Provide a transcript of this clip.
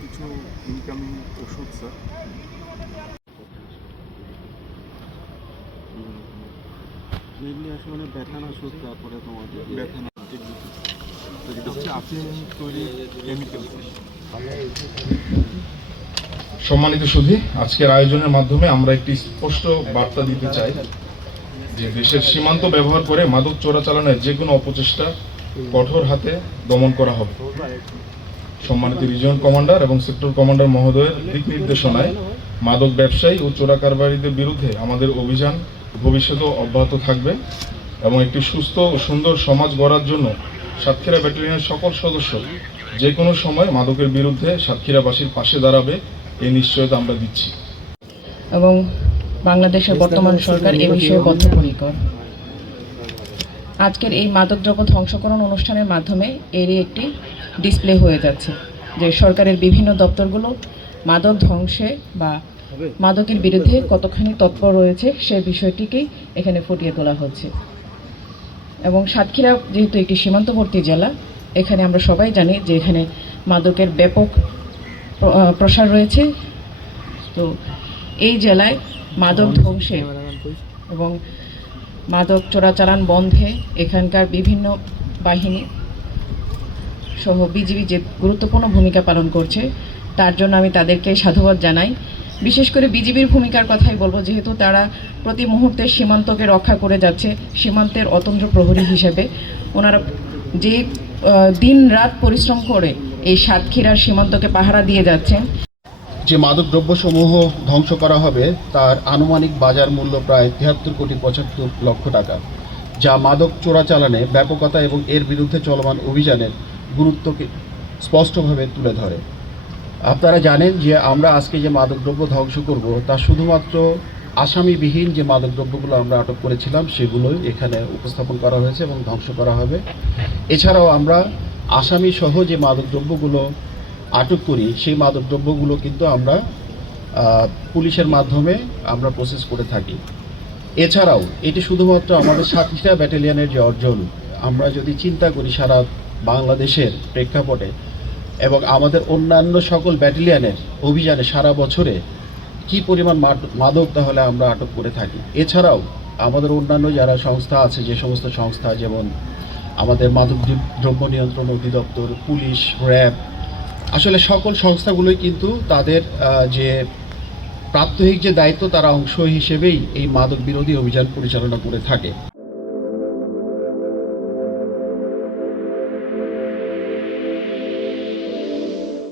কিছু ইনকামিং ওষুধ স্যার এগুলি আসলে মানে ব্যথানা ওষুধ, তারপরে তোমাদের ব্যথানা যেটা হচ্ছে আফিম তৈরি কেমিক্যাল। সম্মানিত সুধী, আজকের আয়োজনের মাধ্যমে আমরা একটি স্পষ্ট বার্তা দিতে চাই যে দেশের সীমান্ত ব্যবহার করে মাদক চোরাচালানের যে কোনো অপচেষ্টা কঠোর হাতে দমন করা হবে। সম্মানিত রিজিয়ন কমান্ডার এবং সেক্টর কমান্ডার মহোদয়ের দিক নির্দেশনায় মাদক ব্যবসায়ী ও চোরা কারবারিদের বিরুদ্ধে আমাদের অভিযান ভবিষ্যতেও অব্যাহত থাকবে এবং একটি সুস্থ ও সুন্দর সমাজ গড়ার জন্য সাতক্ষীরা ব্যাটালিয়নের সকল সদস্য যে কোনো সময় মাদকের বিরুদ্ধে সাতক্ষীরাবাসীর পাশে দাঁড়াবে এই নিশ্চয়তা আমরা দিচ্ছি এবং বাংলাদেশের বর্তমান সরকার এ বিষয়ে বদ্ধপরিকর। আজকের এই মাদকদ্রব্য ধ্বংসকরণ অনুষ্ঠানের মাধ্যমে এরই একটি ডিসপ্লে হয়ে যাচ্ছে যে সরকারের বিভিন্ন দপ্তরগুলো মাদক ধ্বংসে বা মাদকের বিরুদ্ধে কতখানি তৎপর রয়েছে সে বিষয়টিকেই এখানে ফুটিয়ে তোলা হচ্ছে। এবং সাতক্ষীরা যেহেতু একটি সীমান্তবর্তী জেলা, এখানে আমরা সবাই জানি যে এখানে মাদকের ব্যাপক প্রসার রয়েছে। তো এই জেলায় মাদক ধ্বংসে এবং মাদক চোরাচালান বন্ধে এখানকার বিভিন্ন বাহিনী সহ বিজিবি যে গুরুত্বপূর্ণ ভূমিকা পালন করছে, তার জন্য আমি তাদেরকে সাধুবাদ জানাই। বিশেষ করে বিজিবির ভূমিকার কথাই বলবো, যেহেতু তারা প্রতি মুহূর্তে সীমান্তকে রক্ষা করে যাচ্ছে। সীমান্তের অতন্ত্র প্রহরী হিসেবে ওনারা যে দিন রাত পরিশ্রম করে এই সাতক্ষীরার সীমান্তকে পাহারা দিয়ে যাচ্ছেন। যে মাদকদ্রব্যসমূহ ধ্বংস করা হবে তার আনুমানিক বাজার মূল্য প্রায় ৭৩,৭৫,০০,০০০ টাকা, যা মাদক চোরাচালানে ব্যাপকতা এবং এর বিরুদ্ধে চলমান অভিযানের গুরুত্বকে স্পষ্টভাবে তুলে ধরে। আপনারা জানেন যে আমরা আজকে যে মাদকদ্রব্য ধ্বংস করব তা শুধুমাত্র আসামিবিহীন যে মাদকদ্রব্যগুলো আমরা আটক করেছিলাম সেগুলোই এখানে উপস্থাপন করা হয়েছে এবং ধ্বংস করা হবে। এছাড়াও আমরা আসামি সহ যে মাদকদ্রব্যগুলো আটক করি সেই মাদকদ্রব্যগুলো কিন্তু আমরা পুলিশের মাধ্যমে আমরা প্রসেস করে থাকি। এছাড়াও এটি শুধুমাত্র আমাদের সাতক্ষীরা ব্যাটালিয়নের যে অর্জন, আমরা যদি চিন্তা করি সারা বাংলাদেশের প্রেক্ষাপটে এবং আমাদের অন্যান্য সকল ব্যাটালিয়নের অভিযানে সারা বছরে কি পরিমাণ মাদক তাহলে আমরা আটক করে থাকি। এছাড়াও আমাদের অন্যান্য যারা সংস্থা আছে, যে সমস্ত সংস্থা যেমন আমাদের মাদক দ্রব্য নিয়ন্ত্রণ অধিদপ্তর, পুলিশ, র্যাব, আসলে সকল সংস্থাগুলোই কিন্তু তাদের যে প্রাত্যহিক যে দায়িত্ব তারা অংশ হিসেবেই এই মাদক বিরোধী অভিযান পরিচালনা করে থাকে।